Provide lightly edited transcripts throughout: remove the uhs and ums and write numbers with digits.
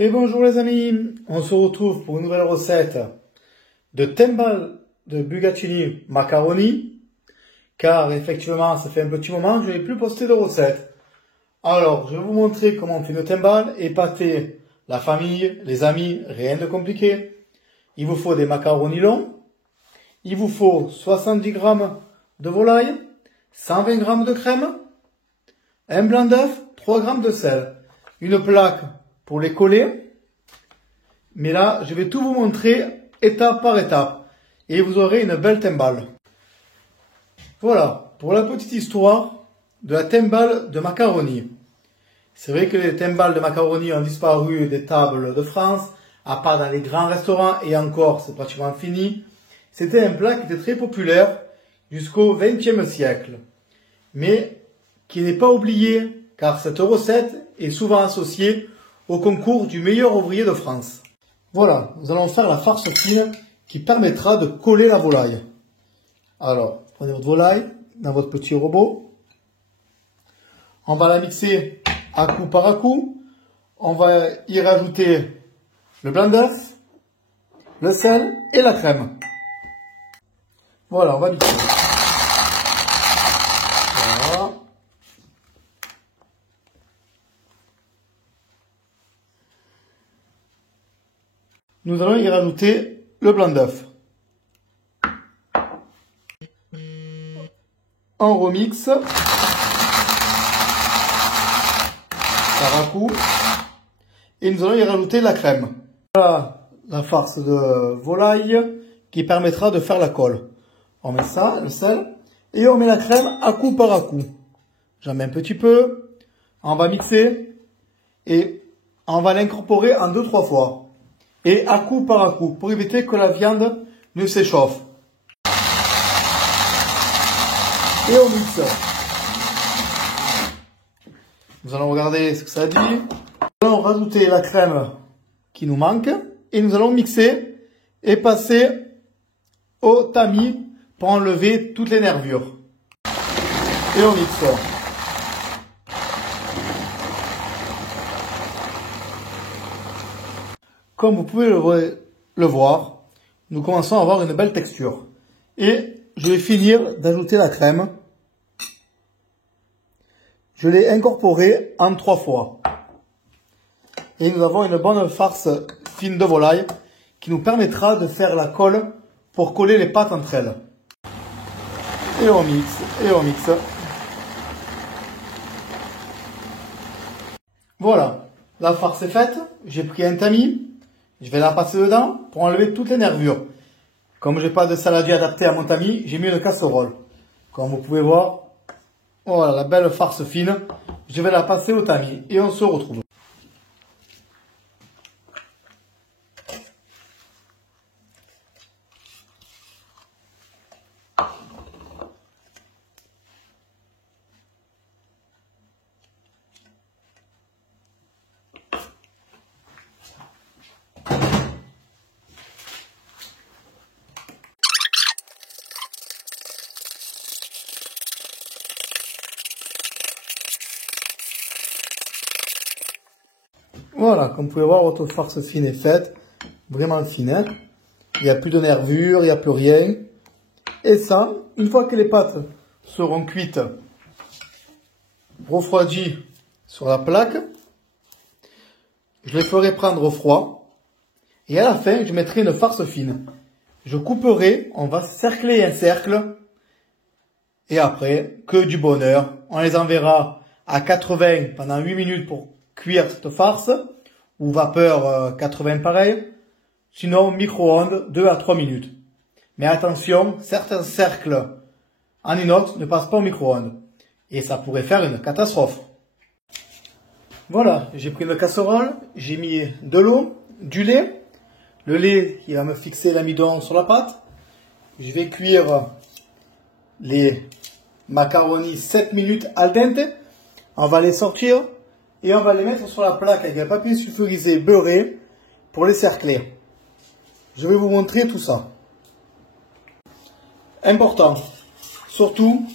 Et bonjour les amis, on se retrouve pour une nouvelle recette de timbales de bucatini macaroni, car effectivement ça fait un petit moment que je n'ai plus posté de recette. Alors je vais vous montrer comment on fait une timbale, épater la famille, les amis, rien de compliqué. Il vous faut des macaronis longs, il vous faut 70 g de volaille, 120 g de crème, un blanc d'œuf, 3 g de sel, une plaque pour les coller. Mais là, je vais tout vous montrer étape par étape. Et vous aurez une belle timbale. Voilà, pour la petite histoire de la timbale de macaroni. C'est vrai que les timbales de macaroni ont disparu des tables de France, à part dans les grands restaurants, et encore, c'est pratiquement fini. C'était un plat qui était très populaire jusqu'au XXe siècle. Mais qui n'est pas oublié, car cette recette est souvent associée au concours du meilleur ouvrier de France. Voilà, nous allons faire la farce fine qui permettra de coller la volaille. Alors, prenez votre volaille dans votre petit robot. On va la mixer à coup par à coup. On va y rajouter le blanc d'œuf, le sel et la crème. Voilà, on va mixer. Voilà. Nous allons y rajouter le blanc d'œuf. On remixe. Par à coup. Et nous allons y rajouter la crème. Voilà la farce de volaille qui permettra de faire la colle. On met ça, le sel, et on met la crème à coup par à coup. J'en mets un petit peu. On va mixer et on va l'incorporer en 2-3 fois. Et à coup par à coup, pour éviter que la viande ne s'échauffe. Et on mixe. Nous allons regarder ce que ça dit. Nous allons rajouter la crème qui nous manque. Et nous allons mixer et passer au tamis pour enlever toutes les nervures. Et on mixe. Comme vous pouvez le voir, nous commençons à avoir une belle texture. Et je vais finir d'ajouter la crème. Je l'ai incorporée en 3 fois. Et nous avons une bonne farce fine de volaille qui nous permettra de faire la colle pour coller les pâtes entre elles. Et on mixe, et on mixe. Voilà, la farce est faite. J'ai pris un tamis. Je vais la passer dedans pour enlever toutes les nervures. Comme j'ai pas de saladier adapté à mon tamis, j'ai mis une casserole. Comme vous pouvez voir, voilà la belle farce fine. Je vais la passer au tamis et on se retrouve. Voilà, comme vous pouvez voir, votre farce fine est faite. Vraiment fine. Hein, il n'y a plus de nervures, il n'y a plus rien. Et ça, une fois que les pâtes seront cuites, refroidies sur la plaque, je les ferai prendre au froid. Et à la fin, je mettrai une farce fine. Je couperai, on va cercler un cercle. Et après, que du bonheur. On les enverra à 80 pendant 8 minutes pour cuire cette farce, ou vapeur 80 pareil, sinon micro-ondes 2 à 3 minutes. Mais attention, certains cercles en inox ne passent pas au micro-ondes, et ça pourrait faire une catastrophe. Voilà, j'ai pris une casserole, j'ai mis de l'eau, du lait, le lait qui va me fixer l'amidon sur la pâte. Je vais cuire les macaronis 7 minutes al dente, on va les sortir, et on va les mettre sur la plaque avec un papier sulfurisé beurré pour les cercler. Je vais vous montrer tout ça. Important, surtout,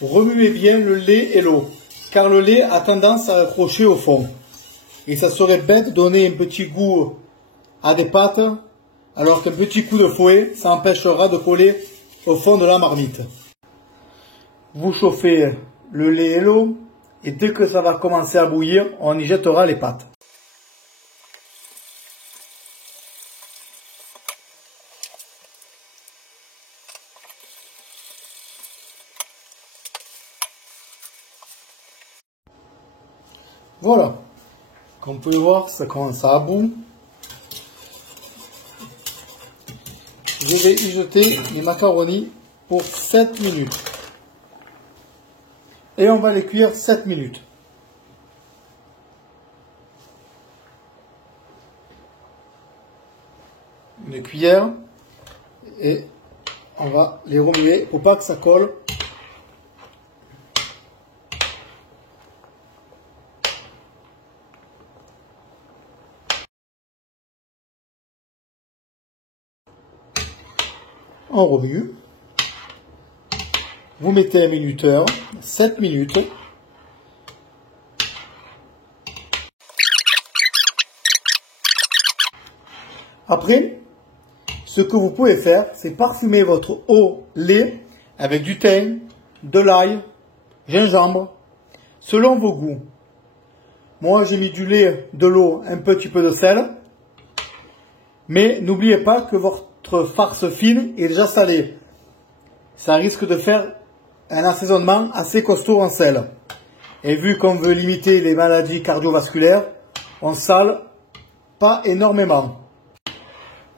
remuez bien le lait et l'eau, car le lait a tendance à accrocher au fond. Et ça serait bête de donner un petit goût à des pâtes, alors qu'un petit coup de fouet, ça empêchera de coller au fond de la marmite. Vous chauffez le lait et l'eau, et dès que ça va commencer à bouillir, on y jettera les pâtes. Voilà, comme vous pouvez voir, ça commence à bout. Je vais y jeter les macaronis pour 7 minutes. Et on va les cuire 7 minutes. Une cuillère. Et on va les remuer pour pas que ça colle. On remue. Vous mettez un minuteur, 7 minutes. Après, ce que vous pouvez faire, c'est parfumer votre eau lait avec du thym, de l'ail, gingembre, selon vos goûts. Moi, j'ai mis du lait, de l'eau, un petit peu de sel. Mais n'oubliez pas que votre farce fine est déjà salée. Ça risque de faire un assaisonnement assez costaud en sel. Et vu qu'on veut limiter les maladies cardiovasculaires, on sale pas énormément.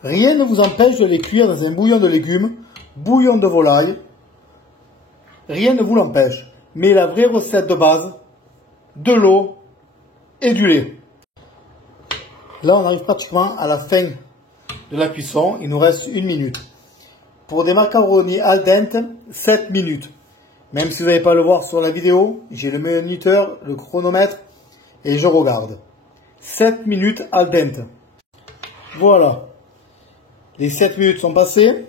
Rien ne vous empêche de les cuire dans un bouillon de légumes, bouillon de volaille. Rien ne vous l'empêche. Mais la vraie recette de base, de l'eau et du lait. Là, on arrive pratiquement à la fin de la cuisson. Il nous reste 1 minute. Pour des macaronis al dente, 7 minutes. Même si vous n'allez pas le voir sur la vidéo, j'ai le moniteur, le chronomètre et je regarde. 7 minutes al dente. Voilà. Les 7 minutes sont passées.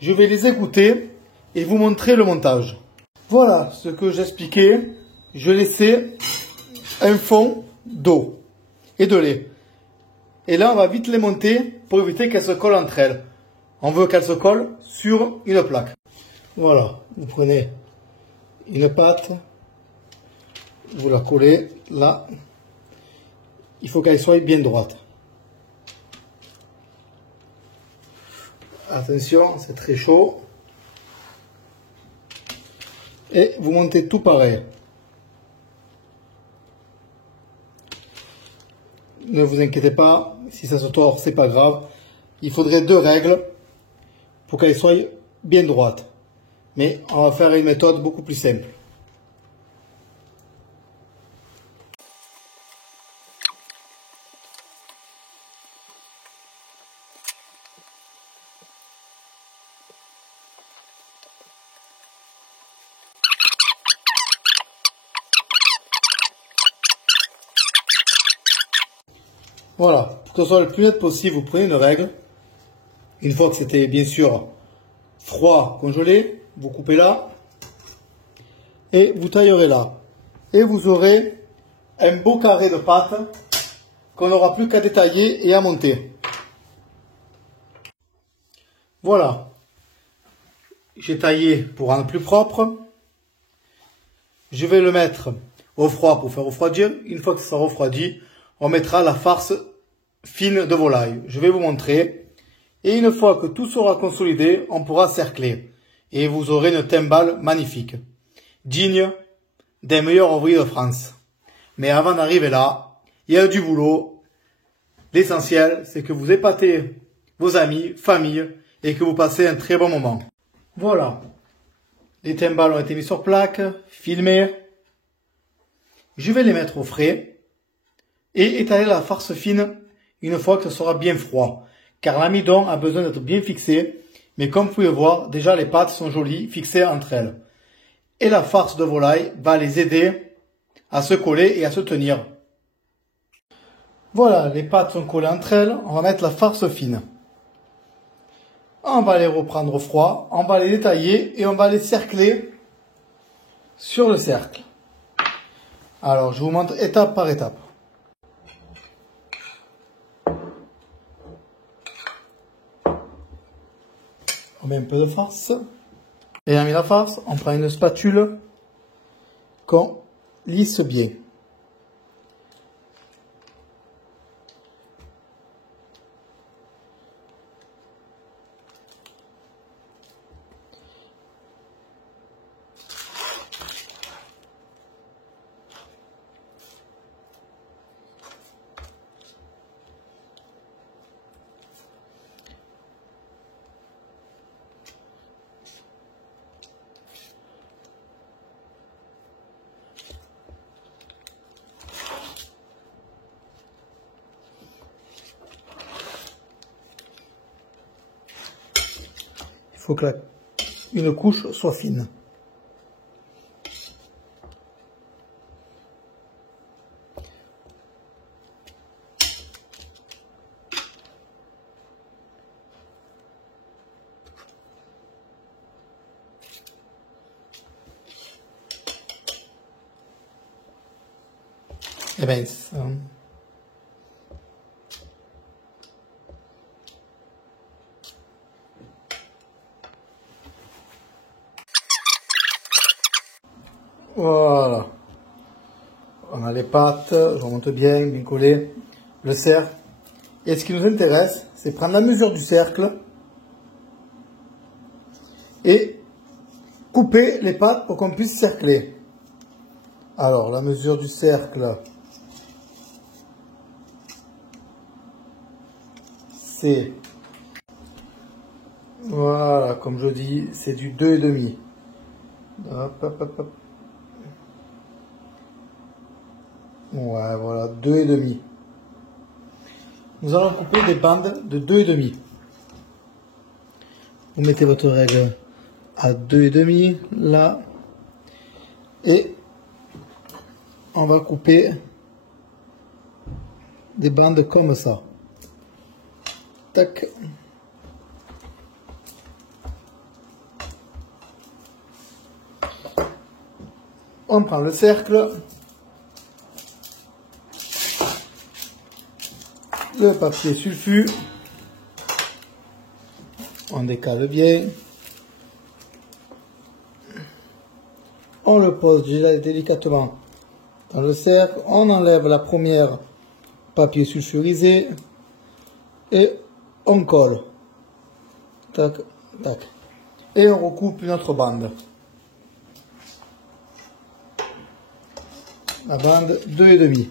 Je vais les égoutter et vous montrer le montage. Voilà ce que j'expliquais. Je laissais un fond d'eau et de lait. Et là, on va vite les monter pour éviter qu'elles se collent entre elles. On veut qu'elles se collent sur une plaque. Voilà, vous prenez une pâte, vous la collez là. Il faut qu'elle soit bien droite. Attention, c'est très chaud. Et vous montez tout pareil. Ne vous inquiétez pas, si ça se tord, c'est pas grave. Il faudrait 2 règles pour qu'elles soient bien droites. Mais on va faire une méthode beaucoup plus simple. Voilà, pour que ce soit le plus net possible, vous prenez une règle. Une fois que c'était bien sûr froid, congelé, vous coupez là et vous taillerez là. Et vous aurez un beau carré de pâte qu'on n'aura plus qu'à détailler et à monter. Voilà, j'ai taillé pour rendre plus propre. Je vais le mettre au froid pour faire refroidir. Une fois que ça sera refroidi, on mettra la farce fine de volaille. Je vais vous montrer. Et une fois que tout sera consolidé, on pourra cercler. Et vous aurez une timbale magnifique, digne des meilleurs ouvriers de France. Mais avant d'arriver là, il y a du boulot. L'essentiel, c'est que vous épatez vos amis, famille, et que vous passez un très bon moment. Voilà. Les timbales ont été mis sur plaque, filmées. Je vais les mettre au frais et étaler la farce fine une fois que ce sera bien froid. Car l'amidon a besoin d'être bien fixé, mais comme vous pouvez voir, déjà les pâtes sont jolies, fixées entre elles. Et la farce de volaille va les aider à se coller et à se tenir. Voilà, les pâtes sont collées entre elles, on va mettre la farce fine. On va les reprendre au froid, on va les détailler et on va les cercler sur le cercle. Alors, je vous montre étape par étape. On met un peu de farce. Ayant mis la farce, on prend une spatule qu'on lisse bien. Il faut que une couche soit fine. Et bien, voilà. On a les pâtes, je remonte bien, bien collé, le cercle. Et ce qui nous intéresse, c'est prendre la mesure du cercle et couper les pâtes pour qu'on puisse cercler. Alors, la mesure du cercle, c'est, voilà, comme je dis, c'est du 2,5. Hop, hop, hop, hop. Ouais, voilà, 2,5. Nous allons couper des bandes de 2,5. Vous mettez votre règle à 2,5, là. Et on va couper des bandes comme ça. Tac. On prend le cercle. Le papier sulfu, on décale bien, on le pose déjà délicatement dans le cercle, on enlève la première papier sulfurisé et on colle, tac, tac, et on recoupe une autre bande, la bande 2,5.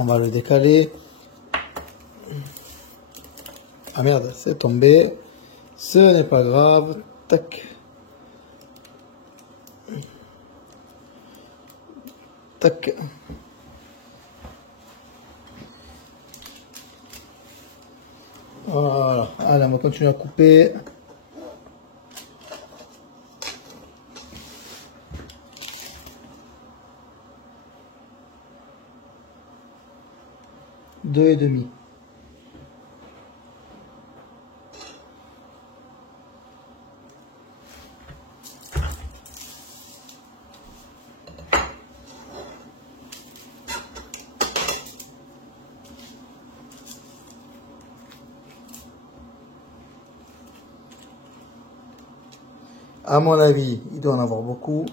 On va le décaler. Ah merde, c'est tombé. Ce n'est pas grave. Tac. Tac. Voilà. Allez, on va continuer à couper. Deux et demi. À mon avis, il doit en avoir beaucoup.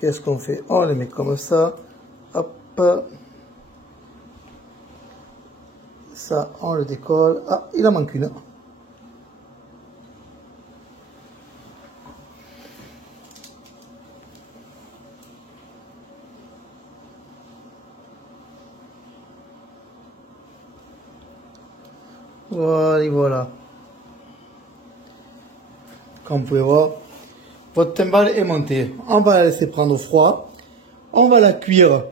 Qu'est-ce qu'on fait? On les met comme ça. Hop. Ça, on le décolle. Ah, il en manque une. Voilà, voilà. Comme vous pouvez voir, votre timbale est montée. On va la laisser prendre froid. On va la cuire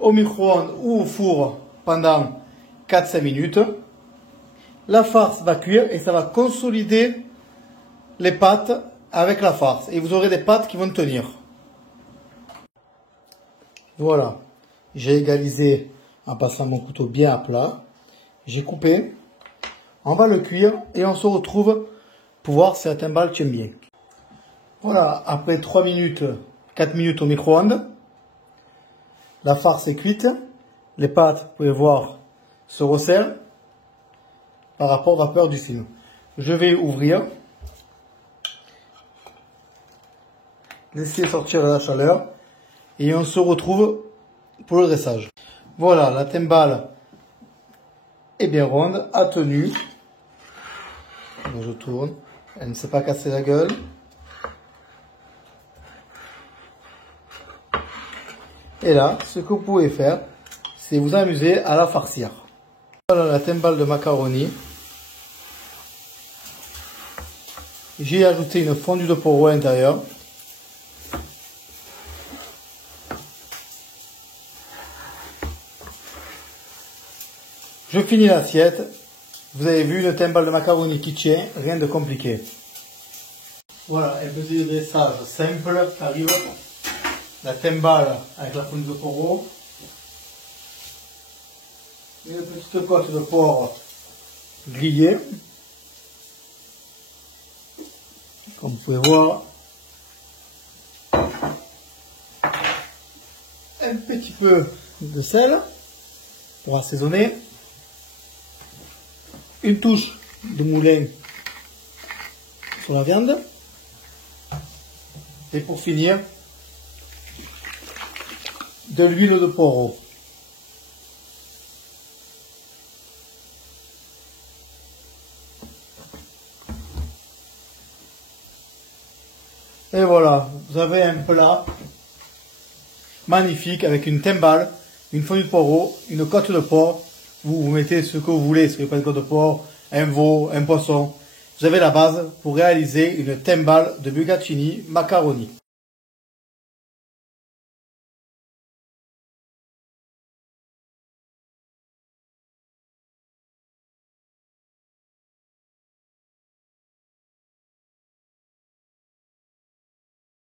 au micro-ondes ou au four pendant 4-5 minutes. La farce va cuire et ça va consolider les pâtes avec la farce. Et vous aurez des pâtes qui vont tenir. Voilà. J'ai égalisé en passant mon couteau bien à plat. J'ai coupé. On va le cuire et on se retrouve pour voir si la timbale tient bien. Voilà, après 3 minutes, 4 minutes au micro-ondes, La farce est cuite. Les pâtes, vous pouvez voir, se resserrent par rapport à la vapeur du film. Je vais ouvrir. Laisser sortir la chaleur. Et on se retrouve pour le dressage. Voilà, la timbale est bien ronde, a tenu. Donc je tourne. Elle ne s'est pas cassée la gueule. Et là, ce que vous pouvez faire, c'est vous amuser à la farcir. Voilà la timbale de macaroni. J'ai ajouté une fondue de poireau à l'intérieur. Je finis l'assiette. Vous avez vu une timbale de macaroni qui tient, rien de compliqué. Voilà, un petit dressage simple qui arrive. La timbale avec la fondue de poireau. Une petite côte de porc grillée. Comme vous pouvez voir. Un petit peu de sel pour assaisonner. Une touche de moulin sur la viande. Et pour finir, de l'huile de poireau. Et voilà, vous avez un plat magnifique avec une timbale, une fondue de poireau, une côte de porc. Vous mettez ce que vous voulez, ce n'est pas une côte de porc, un veau, un poisson. Vous avez la base pour réaliser une timbale de bucatini macaroni.